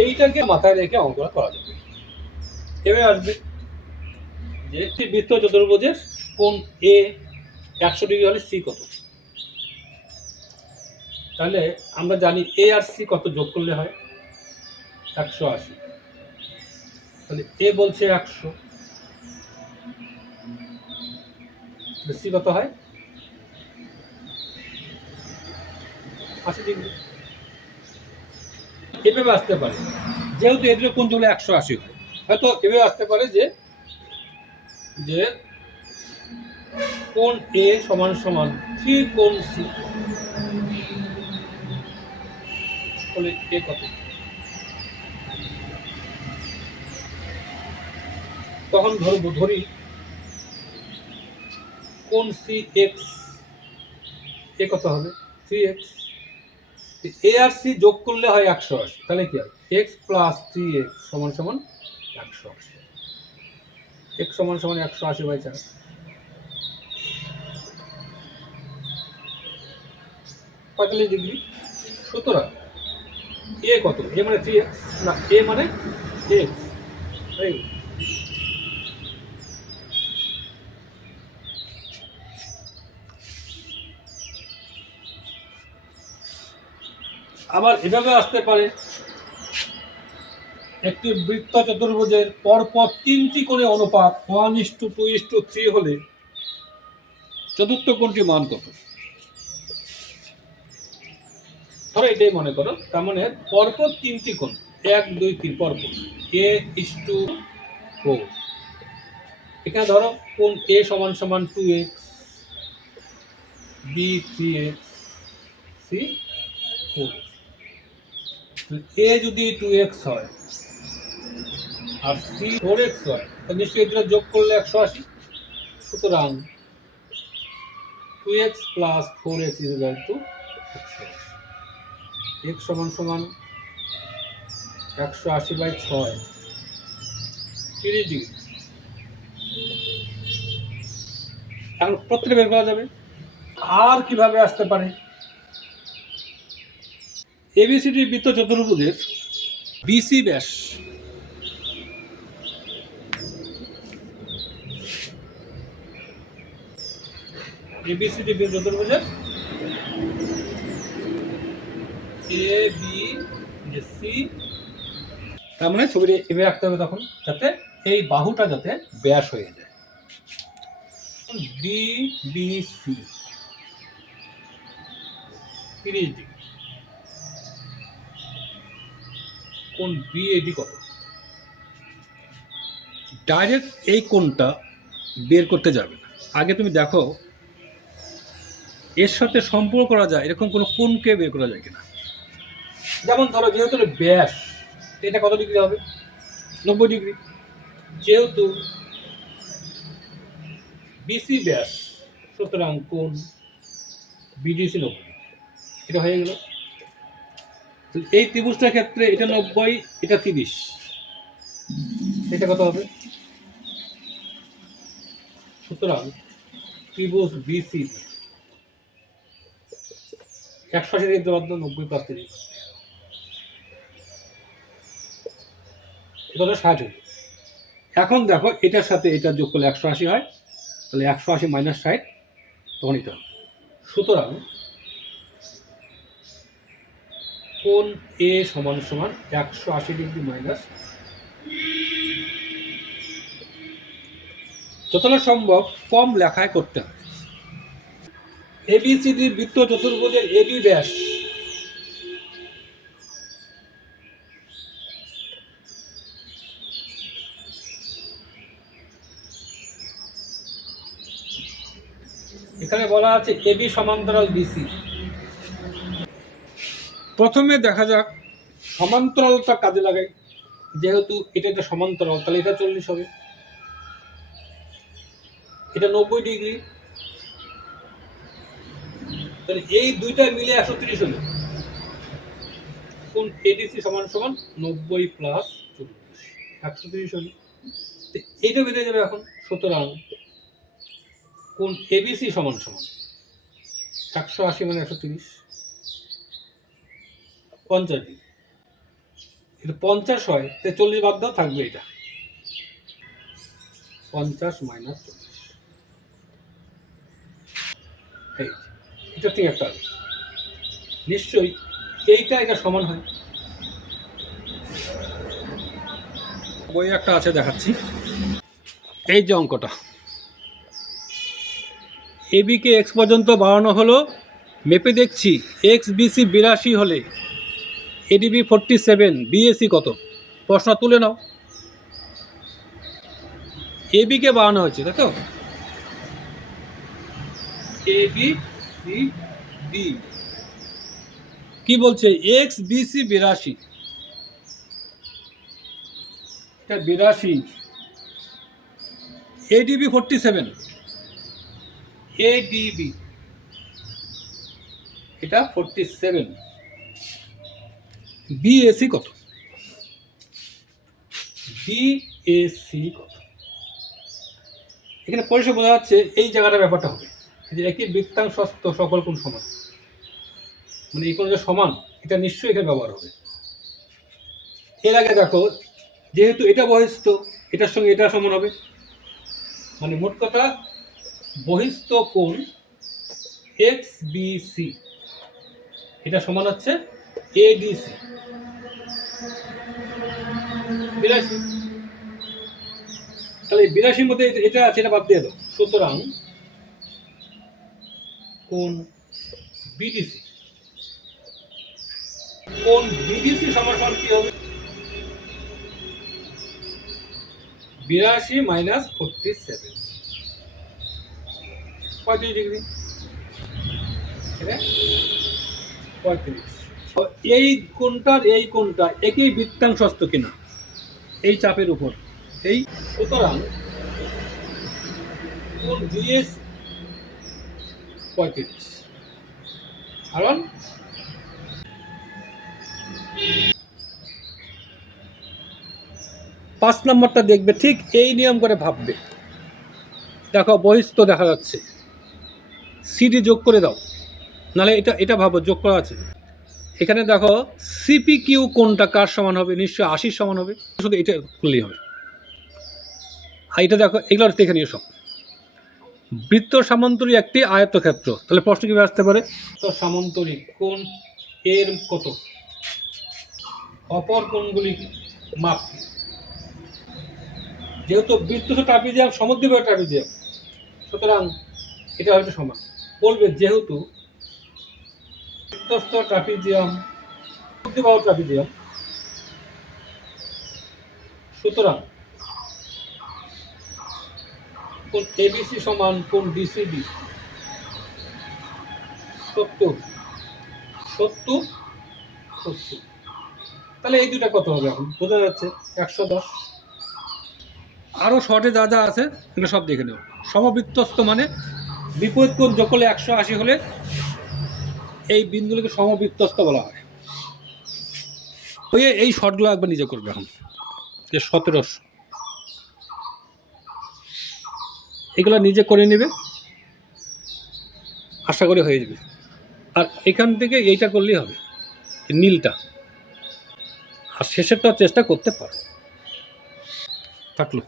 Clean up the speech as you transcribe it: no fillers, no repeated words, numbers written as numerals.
এইটাকে মাথায় রেখে অঙ্কটা করা যাবে। এবার আসবে যে একটি বৃত্ত চতুর্ভুজের কোণ এ 100 ডিগ্রি হলে সি কত। তাহলে আমরা জানি এ আর সি কত যোগ করলে হয় 180। তাহলে এ বলছে 100, সি কত হয় 80 ডিগ্রি। এভাবে আসতে পারে, যেহেতু এদের কোণ হলে 180 হয়, হয়তো এভাবে আসতে পারে যে যে কোণ এ সমান সমান 3 কোণ সি হলে এ কত। তখন ধরি কোণ সি এক্স, এ কত হবে 3x। এ আর সি যোগ করলে হয় 180, তাহলে কি হয় এক্স প্লাস 3x সমান সমান 180। এক্স সমান সমান 180/4, 45 ডিগ্রি। সুতরাং এ কত, এ মানে 3x না এ মানে x। আবার এভাবে আসতে পারে, একটি বৃত্ত চতুর্ভুজের পরপর 3টি কোণে অনুপাত 1:2:3 হলে চতুর্থ কোণটির মান কত। ধরো এটাই মনে করো, তার মানে পরপর 3টি কোণ 1 2 3 পরপর a:4। এখানে ধরো কোণ এ সমান সমান 2x, b 3x, c 4x। এ যদি 2x হয় আর সি 4x হয়, তাহলে নিশ্চয়ই এটা যোগ করলে 180। সুতরাং 2x plus 4x is equal to 180। x সমান সমান 180/6, 30 ডিগ্রি। এখন প্রত্যেকটা বের করা যাবে। আর কিভাবে আসতে পারে, এবিসিডি বৃত্ত চতুর্ভুজের বিসি ব্যাস এবিসিডি বৃত্ত চতুর্ভুজের এ বি সি, তার মানে ছবিটি এভাবে রাখতে হবে তখন, যাতে এই বাহুটা যাতে ব্যাস হয়ে যায়। D B C 30 degree. কোণ বিএডি কত। ডাইরেক্ট এই কোণটা বের করতে যাবে না, আগে তুমি দেখো এর সাথে সম্পর্ক করা যায় এরকম কোনো কোণকে বের করা যায় কিনা। যেমন ধরো যেহেতু ব্যাস, এটা কত ডিগ্রি হবে 90 ডিগ্রি। যেহেতু বিসি ব্যাস, সুতরাং কোণ বিডিসি 90 ডিগ্রি। এটা হয়ে গেল। এই ত্রিভুজটার ক্ষেত্রে এটা 90, এটা 30, এটা কত হবে। সুতরাং ত্রিভুজ বিসি 180 ডিগ্রি বাদ 90 প্লাস 30, এটা হলো 60 ডিগ্রি। এখন দেখো এটার সাথে এটা যোগ করলে 180 হয়, তাহলে 180 মাইনাস 60 তখন এটা হবে। সুতরাং কোণ এ সমান সমান 180 ডিগ্রি মাইনাস, যতটা সম্ভব কম লেখায় করতে হবে। এবিসিডি বৃত্ত চতুর্ভুজের এবি ব্যাস এখানে বলা আছে এবি সমান্তরাল বিসি। প্রথমে দেখা যাক সমান্তরালটা কাজে লাগাই। যেহেতু এটা একটা সমান্তরাল, তাহলে এটা 40 হবে, এটা 90 ডিগ্রি, তাহলে এই দুইটা মিলে 130 হলো। কোণ এডিসি সমান সমান 90 প্লাস 40, 130 হলো। এইটা বেরিয়ে যাবে এখন। সুতরাং কোণ এবিসি সমান সমান 180 মানে 130, 50 ডিগ্রি। এটা 50 হয়, 40 বাদ দাও, থাকবে এটা 50 মাইনাস 40। এটা ঠিক একটা নিশ্চয়ই এইটা এটা সমান হয়। বই একটা আছে দেখাচ্ছি, এই যে অঙ্কটা, এবিকে এক্স পর্যন্ত বাড়ানো হলো, মেপে দেখছি এক্স বিসি 82 হলে এডিবি 47, বিএসি কত? প্রশ্ন তুলে নাও। এবিকে বাড়ানো হয়েছে, তাই তো? এবি সি ডি কি বলছে? এক্স বিসি 82, এটা 82, এডিবি 47, এডিবি এটা 47, বিএসি কত? বিএসি কত? এখানে পরিষ্কার বোঝা যাচ্ছে এই জায়গাটা ব্যাপারটা হবে যে একই বৃত্তাংশস্থ সকল কোণ সমান, মানে এই কোণ যে সমান, এটা নিশ্চয়ই এখানে ব্যবহার হবে। এর আগে দেখো, যেহেতু এটা বহিস্থ, এটার সঙ্গে এটা সমান হবে, মানে মোট কথা বহিস্থ কোণ এক্স বিসি এটা সমান হচ্ছে এডিসি 82। তাহলে 82-র মধ্যে এটা আছে, এটা বাদ দিয়ে দাও। সুতরাং কোণ বিডিসি, কোণ বিডিসি সমান সমান কি হবে? 82 মাইনাস 47, 35 ডিগ্রি, 35। এই কোণটার এই কোণটা একই বৃত্তাংশস্থ কিনা এই চাপের উপর, এই সুতরাং কোণ বিএস 35, কারণ পাঁচ নম্বরটা দেখবে, ঠিক এই নিয়ম করে ভাববে। দেখো বহিস্থ দেখা যাচ্ছে, সিডি যোগ করে দাও, নাহলে এটা এটা ভাবো যোগ করা আছে। এখানে দেখো সিপি কিউ কোনটা কার সমান হবে? নিশ্চয়ই 80 সমান হবে, শুধু এটা করলেই হবে। আর এটা দেখো, এগুলো দেখে নিও সব। বৃত্ত সামান্তরিক একটি আয়তক্ষেত্র, তাহলে প্রশ্ন কীভাবে আসতে পারে? তো সামান্তরিক কোণ এর কত? অপর কোণগুলি মাপ, যেহেতু বৃত্ত ট্রাপিজিয়াম সমদ্বিবাহু ট্রাপিজিয়াম, সুতরাং এটা হয়তো সমান। বলবে যেহেতু বৃত্তস্থ ট্রাপিজিয়াম সমদ্বিবাহু ট্রাপিজিয়াম, সুতরাং কোণ এবিসি সমান কোণ ডিসিবি 70, 70, 70। তাহলে এই দুটা কত হবে? এখন বোঝা যাচ্ছে 110। আরও শর্টে যা যা আছে এগুলো সব দেখে নেব। সমবৃত্তস্থ মানে বিপরীত কোণ যোগ করলে 180 হলে এই বিন্দুগুলোকে সমবৃত্তস্থ বলা হয়। ওই এই শর্টগুলো একবার নিজে করবে। এখন 1700 এগুলো নিজে করে নেবে, আশা করি হয়ে যাবে। আর এখান থেকে এইটা করলেই হবে, নীলটা, আর শেষেরটা চেষ্টা করতে পারো। থাকলো।